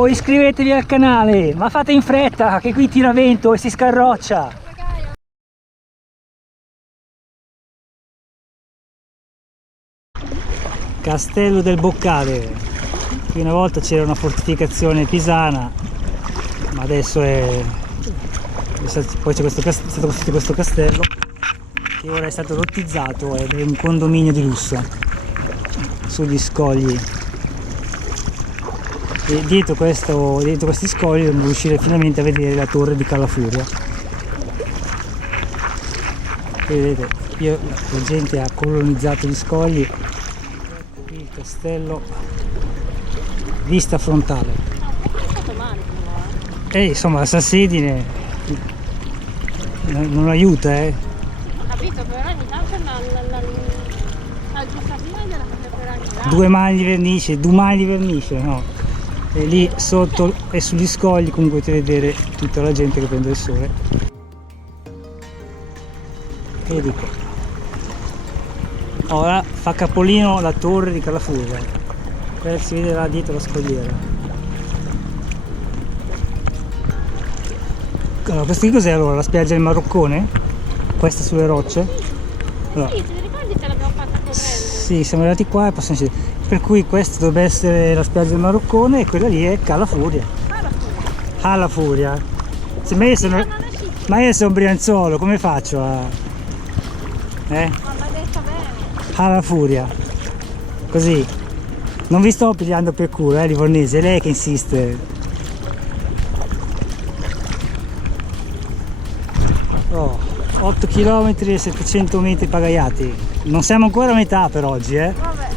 o iscrivetevi al canale, ma fate in fretta che qui tira vento e si scarroccia. Castello del Boccale. Qui una volta c'era una fortificazione pisana, ma adesso poi è stato costruito questo castello che ora è stato lottizzato ed è un condominio di lusso sugli scogli. E dietro questi scogli dobbiamo riuscire finalmente a vedere la torre di Callafuria. Vedete, la gente ha colonizzato gli scogli. Qui il castello, vista frontale. Insomma la salsedine non aiuta, Ho capito, però ogni tanto la giustatina della fotografia. 2 mani di vernice, no? E lì sotto e sugli scogli comunque potete vedere tutta la gente che prende il sole. E dico, ora fa capolino la torre di Callafuria, si vede là dietro la scogliera. Allora, questo che cos'è allora? La spiaggia del Maroccone? Questa sulle rocce? Allora, Sì, ti ricordi che l'abbiamo fatta correndo? sì, siamo arrivati qua e possiamo scendere. Per cui questa dovrebbe essere la spiaggia del Maroccone e quella lì è Callafuria. Callafuria. Se ma io sono un brianzolo, come faccio a... Ma l'hai detto bene. Callafuria. Così. Non vi sto pigliando per culo, Livornese, è lei che insiste. 8 km e 700 metri pagaiati. Non siamo ancora a metà per oggi, Vabbè.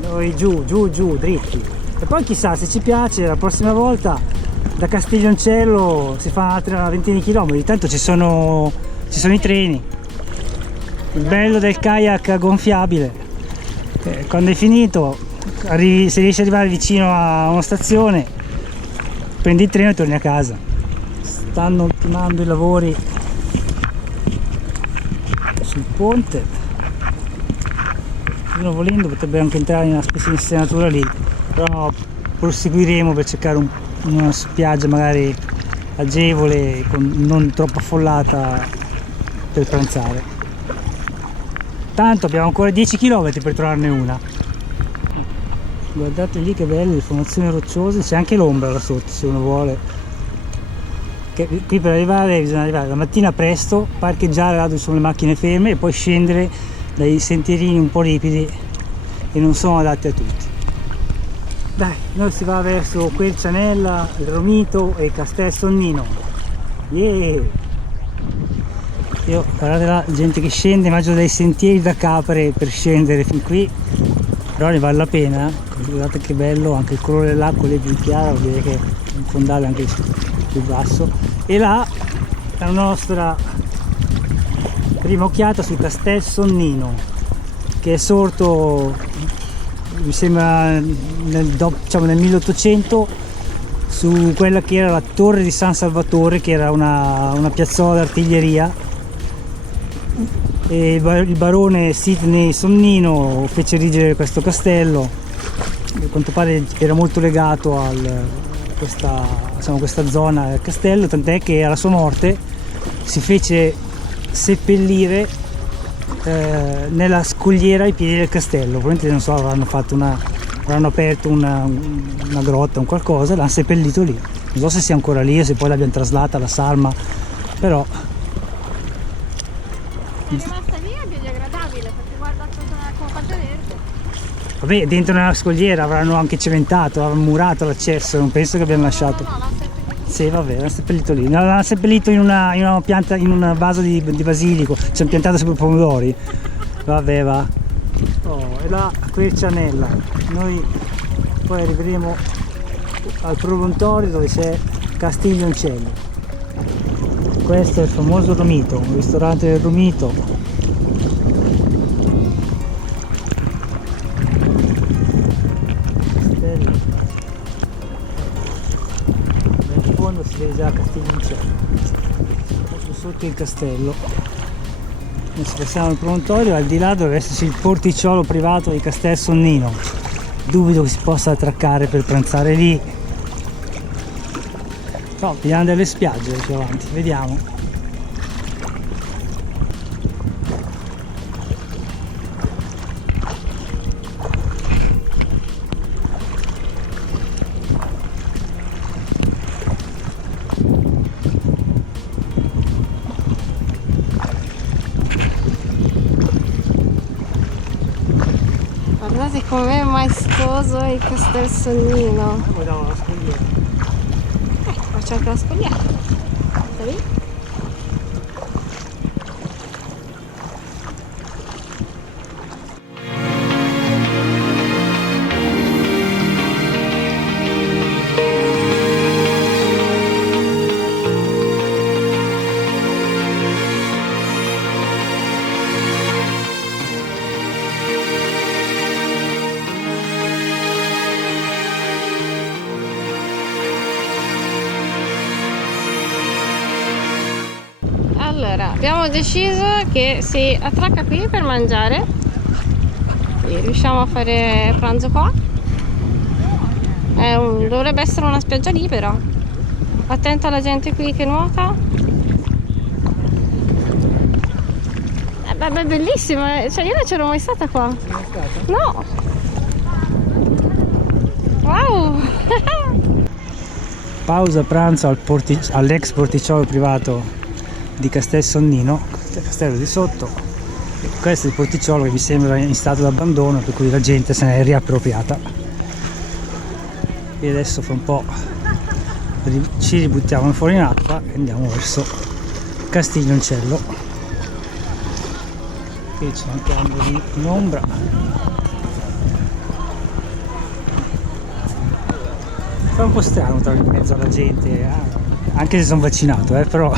Noi giù, dritti. E poi chissà, se ci piace, la prossima volta da Castiglioncello si fa un'altra ventina di chilometri. Tanto ci sono i treni. Il bello del kayak gonfiabile. Quando è finito, se riesci ad arrivare vicino a una stazione, prendi il treno e torni a casa. Stanno ultimando i lavori sul ponte. Uno volendo potrebbe anche entrare in una specie di insenatura lì, però proseguiremo per cercare una spiaggia magari agevole, non troppo affollata per pranzare. Tanto abbiamo ancora 10 km per trovarne una. Guardate lì che belle le formazioni rocciose, c'è anche l'ombra là sotto se uno vuole. Qui per arrivare bisogna arrivare la mattina presto, parcheggiare là dove sono le macchine ferme e poi scendere dai sentierini un po' ripidi e non sono adatti a tutti. Dai, noi si va verso Quercianella, il Romito e Castel Sonnino. Yeah! Guardate là, gente che scende, immagino dai sentieri da capre per scendere fin qui, però ne vale la pena. Guardate che bello, anche il colore dell'acqua lì è più chiaro, vuol dire che il fondale è anche più basso. E là la nostra prima occhiata sul Castel Sonnino, che è sorto mi sembra nel 1800 su quella che era la torre di San Salvatore, che era una piazzola d'artiglieria, e il barone Sidney Sonnino fece erigere questo castello. A quanto pare era molto legato a questa zona del castello, tant'è che alla sua morte si fece seppellire nella scogliera ai piedi del castello. Probabilmente, non so, avranno aperto una grotta o qualcosa e l'hanno seppellito lì. Non so se sia ancora lì o se poi l'abbiano traslata alla salma, però È rimasta lì, è biodegradabile, perché guarda come quanto è verde. vabbè, dentro nella scogliera avranno anche cementato, avranno murato l'accesso, non penso che abbiano lasciato. No, l'hanno seppellito. Sì, vabbè, l'hanno seppellito lì. L'hanno seppellito in una pianta, in un vaso di basilico, ci hanno piantato sempre pomodori. Vabbè, va. E là Quercianella. Noi poi arriveremo al promontorio dove c'è Castiglioncello. Questo è il famoso Romito, un ristorante del Romito. Bello. Nel fondo si vede già Castiglioncello. Sotto il castello. Adesso passiamo al promontorio, al di là dovrebbe esserci il porticciolo privato di Castel Sonnino. dubito che si possa attraccare per pranzare lì. Però vediamo delle spiagge più avanti, vediamo. Guardate com'è maestoso il Castel Sonnino. Guardavo la scogliera. Faccio anche la scogliera. Guarda lì. Allora, abbiamo deciso che si attracca qui per mangiare. Quindi riusciamo a fare pranzo qua. Dovrebbe essere una spiaggia libera. Attenta alla gente qui che nuota. Beh, è bellissima, cioè io non c'ero mai stata qua. No! Wow! Pausa pranzo all'ex porticciolo privato di Castel Sonnino, castello di sotto. Questo è il porticciolo che mi sembra in stato di abbandono, per cui la gente se ne è riappropriata. E adesso fra un po' ci ributtiamo fuori in acqua e andiamo verso Castiglioncello. Qui c'è anche angoli in ombra. Fa un po' strano stare in mezzo alla gente, anche se sono vaccinato, però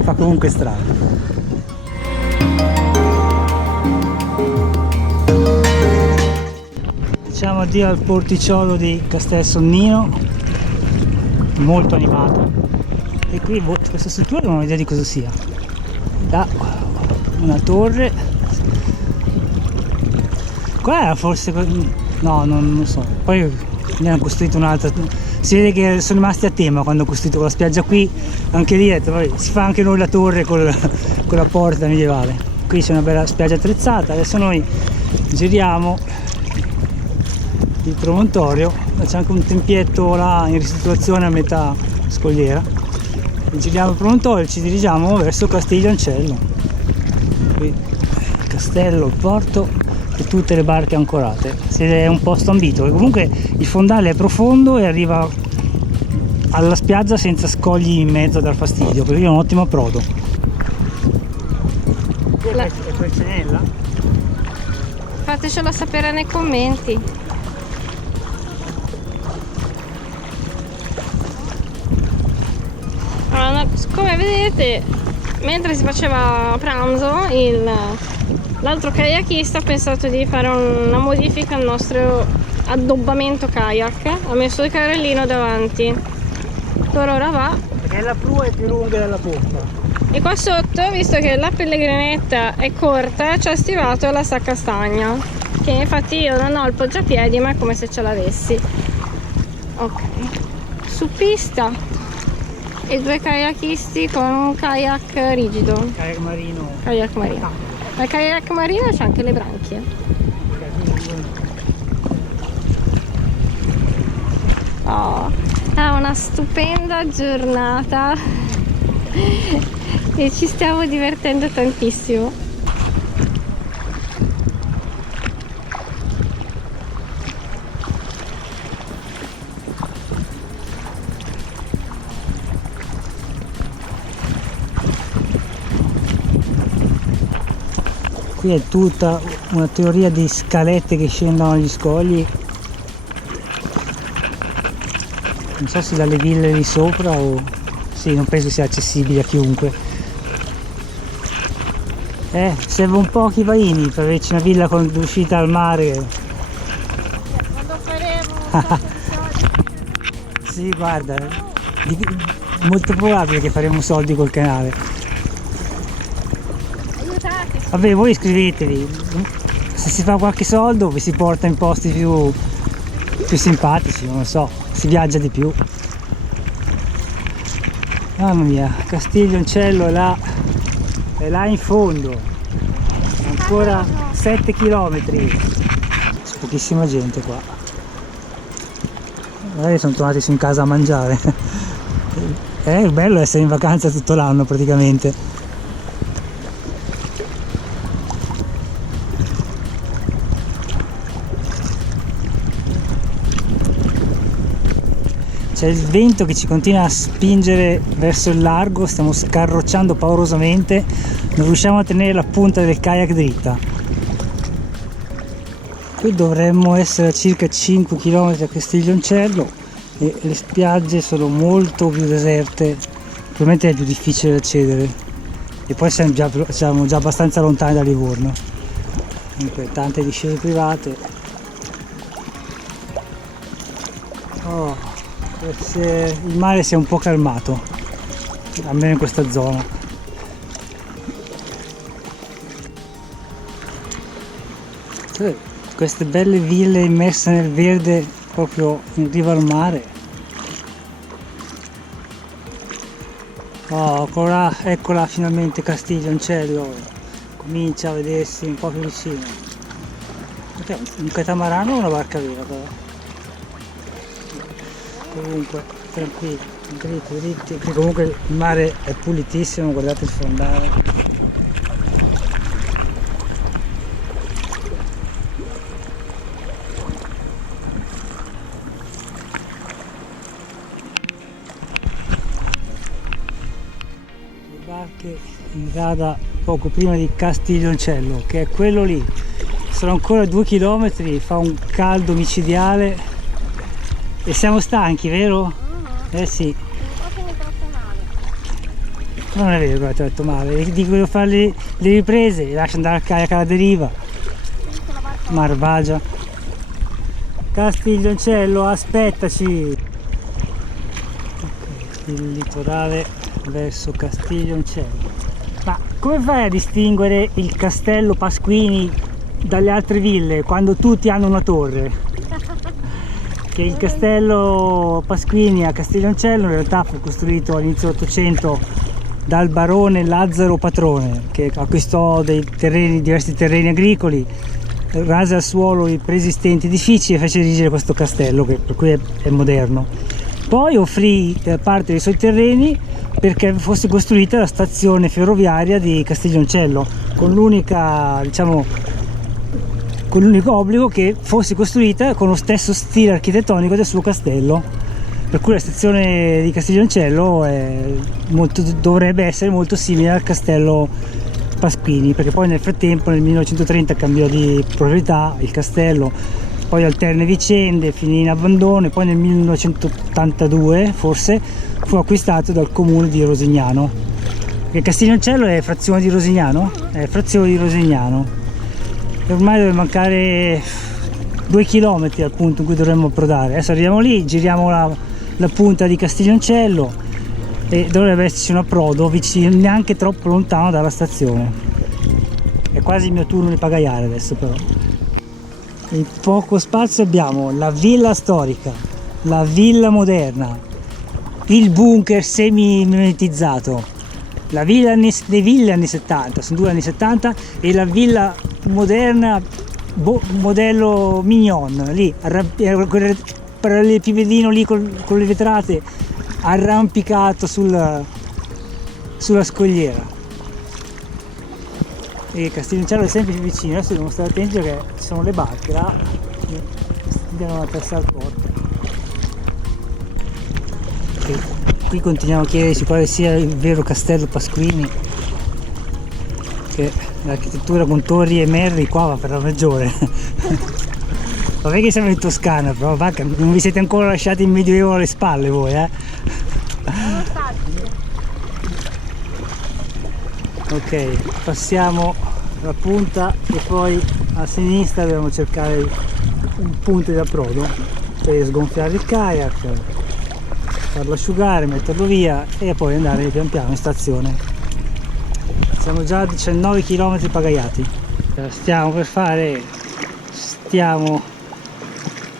fa comunque strano. Diciamo addio al porticciolo di Castel Sonnino, molto animato. E qui questa struttura non ho idea di cosa sia. Da una torre. Qua era forse... no, non lo so. Poi ne hanno costruito un'altra. Si vede che sono rimasti a tema quando hanno costruito quella spiaggia qui. Anche lì poi si fa anche noi la torre con la porta medievale. Qui c'è una bella spiaggia attrezzata. Adesso noi giriamo il promontorio. C'è anche un tempietto là in ristrutturazione a metà scogliera. Giriamo il promontorio e ci dirigiamo verso Castiglioncello. Qui il castello, il porto e tutte le barche ancorate. È un posto ambito, perché comunque il fondale è profondo e arriva alla spiaggia senza scogli in mezzo a dar fastidio, perché è un ottimo approdo. È Precenella? Fatecelo sapere nei commenti. Come vedete, mentre si faceva pranzo, l'altro kayakista ha pensato di fare una modifica al nostro addobbamento kayak. Ha messo il carrellino davanti. Per ora va. Perché la prua è più lunga della poppa. E qua sotto, visto che la pellegrinetta è corta, ci ha stivato la sacca stagna. Che infatti io non ho il poggiapiedi, ma è come se ce l'avessi. Ok. Su pista. E due kayakisti con un kayak rigido. Kayak marino. Kayak marino. Ma il kayak marino c'ha anche le branchie. Oh, è una stupenda giornata e ci stiamo divertendo tantissimo. Qui è tutta una teoria di scalette che scendono agli scogli. Non so se dalle ville lì sopra o... sì, non penso sia accessibile a chiunque. Servono pochi vaini per averci una villa con uscita al mare. Quando faremo Sì, guarda, molto probabile che faremo soldi col canale. aiutate. Vabbè, voi iscrivetevi. se si fa qualche soldo vi si porta in posti più simpatici, non lo so, si viaggia di più. Mamma mia, Castiglioncello è là in fondo, ancora 7 km, c'è pochissima gente qua, magari sono tornati su in casa a mangiare. È bello essere in vacanza tutto l'anno praticamente. C'è il vento che ci continua a spingere verso il largo, stiamo scarrocciando paurosamente, non riusciamo a tenere la punta del kayak dritta. Qui dovremmo essere a circa 5 km da Castiglioncello e le spiagge sono molto più deserte, probabilmente è più difficile accedere, e poi siamo già abbastanza lontani da Livorno. Comunque tante discese private. Oh. Il mare si è un po' calmato, almeno in questa zona. Cioè, queste belle ville immerse nel verde proprio in riva al mare. Oh, eccola, eccola finalmente Castiglioncello, comincia a vedersi un po' più vicino. Un catamarano o una barca vera però? Comunque tranquilli, dritti, qui comunque il mare è pulitissimo, guardate il fondale. Le barche in rada poco prima di Castiglioncello, che è quello lì, sono ancora 2 km, fa un caldo micidiale. E siamo stanchi, vero? Eh sì. Non è vero che ti ho detto male, dico devo fare le riprese, lascio andare al kayak alla deriva. Marvagia. Castiglioncello, aspettaci! Il litorale verso Castiglioncello. Ma come fai a distinguere il castello Pasquini dalle altre ville quando tutti hanno una torre? Che il castello Pasquini a Castiglioncello in realtà fu costruito all'inizio dell'Ottocento dal barone Lazzaro Patrone, che acquistò diversi terreni agricoli, rase al suolo i preesistenti edifici e fece erigere questo castello, che per cui è moderno. Poi offrì parte dei suoi terreni perché fosse costruita la stazione ferroviaria di Castiglioncello, con l'unico obbligo che fosse costruita con lo stesso stile architettonico del suo castello, per cui la stazione di Castiglioncello dovrebbe essere molto simile al castello Pasquini, perché poi nel frattempo nel 1930 cambiò di proprietà il castello, poi alterne vicende, finì in abbandono e poi nel 1982 forse fu acquistato dal comune di Rosignano, perché Castiglioncello è frazione di Rosignano? È frazione di Rosignano. Ormai deve mancare 2 km al punto in cui dovremmo approdare. Adesso arriviamo lì, giriamo la punta di Castiglioncello e dovrebbe esserci un approdo vicino, neanche troppo lontano dalla stazione. È quasi il mio turno di pagaiare adesso però. In poco spazio abbiamo la villa storica, la villa moderna, il bunker semi-mimetizzato, la villa le ville anni 70, sono 2 anni 70, e la villa moderna modello Mignon, lì parallelepipedino lì con le vetrate, arrampicato sulla scogliera. E Castiglioncello è sempre più vicino, adesso dobbiamo stare attenti perché ci sono le barche là, andiamo a testa al porto. E qui continuiamo a chiederci quale sia il vero castello Pasquini, che l'architettura con torri e merli qua va per la maggiore. Vabbè che siamo in Toscana, però vacca, non vi siete ancora lasciati il medioevo alle spalle voi, Ok, passiamo la punta e poi a sinistra dobbiamo cercare un punto di approdo per sgonfiare il kayak, farlo asciugare, metterlo via e poi andare pian piano in stazione. Siamo già a 19 km pagaiati. stiamo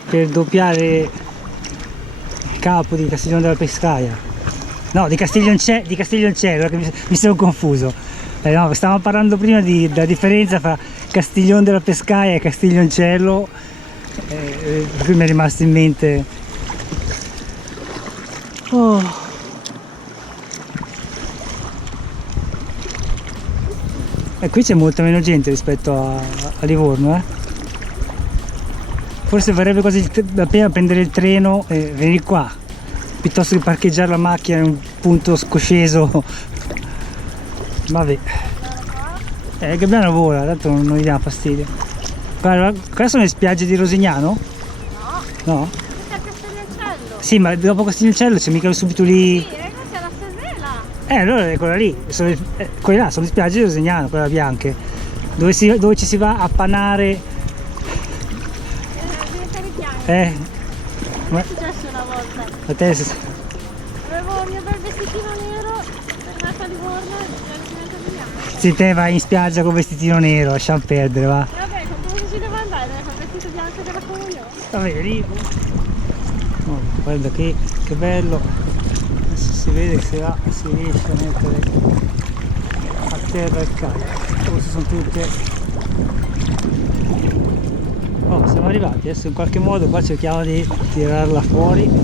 per doppiare il capo di Castiglione della Pescaia, no, di Castiglioncello, che mi sono confuso. No, stavamo parlando prima della differenza tra Castiglione della Pescaia e Castiglioncello, per cui mi è rimasto in mente. Oh. E qui c'è molta meno gente rispetto a Livorno, eh? Forse varrebbe quasi la pena prendere il treno e venire qua, piuttosto che parcheggiare la macchina in un punto scosceso. Vabbè. Gabbiano vola, tanto non gli dà fastidio. Guarda, qua sono le spiagge di Rosignano? No. No? È Castiglioncello. Sì, ma dopo Castiglioncello c'è mica subito lì. Sì, questa è la Sesela. Allora è quella lì, quelle là sono le spiagge di Rosignano, quelle bianche, dove ci si va a panare. Diventare bianco. Ma È successo una volta. a te Avevo il mio bel vestitino nero, tornato a Livorno e ero diventato bianco. se te vai in spiaggia con vestitino nero, lasciamo perdere, va. Vabbè, con cosa ci devo andare? Deve fare il vestito bianco della comunione. Vabbè, lì. Oh, guarda che bello. Adesso si vede che si riesce a mettere a terra il kayak. Forse sono tutte. Oh, siamo arrivati, adesso in qualche modo qua cerchiamo di tirarla fuori. È un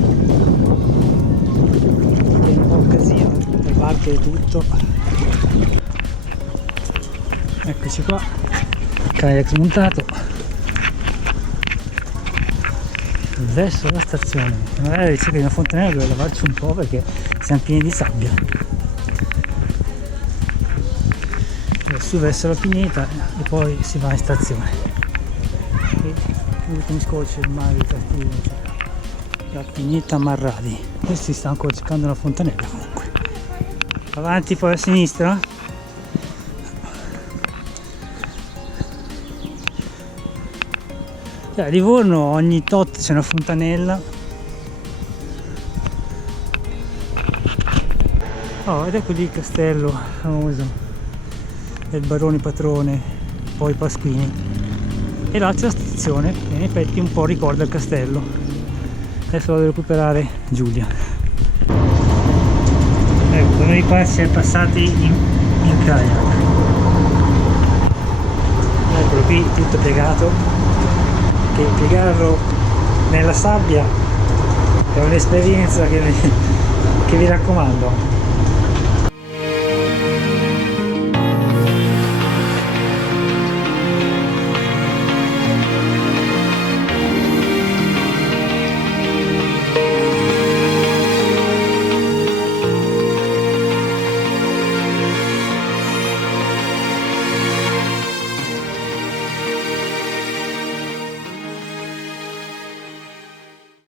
po' un casino, le barche e tutto. Eccoci qua, kayak smontato. Verso la stazione, magari c'è una fontanella dove lavarci un po' perché siamo pieni di sabbia. Su verso la pineta e poi si va in stazione. L'ultimo scorcio il mare di Castiglio, la pineta Marradi. Questi stanno ancora cercando una fontanella comunque. Avanti, poi a sinistra. A Livorno ogni tot c'è una fontanella. Oh, ed ecco lì il castello famoso del barone Patrone, poi Pasquini. E là c'è la stazione, che in effetti un po' ricorda il castello. Adesso vado a recuperare Giulia. Ecco, noi qua siamo passati in kayak. Eccolo qui, tutto piegato. Che piegarlo nella sabbia è un'esperienza che vi raccomando.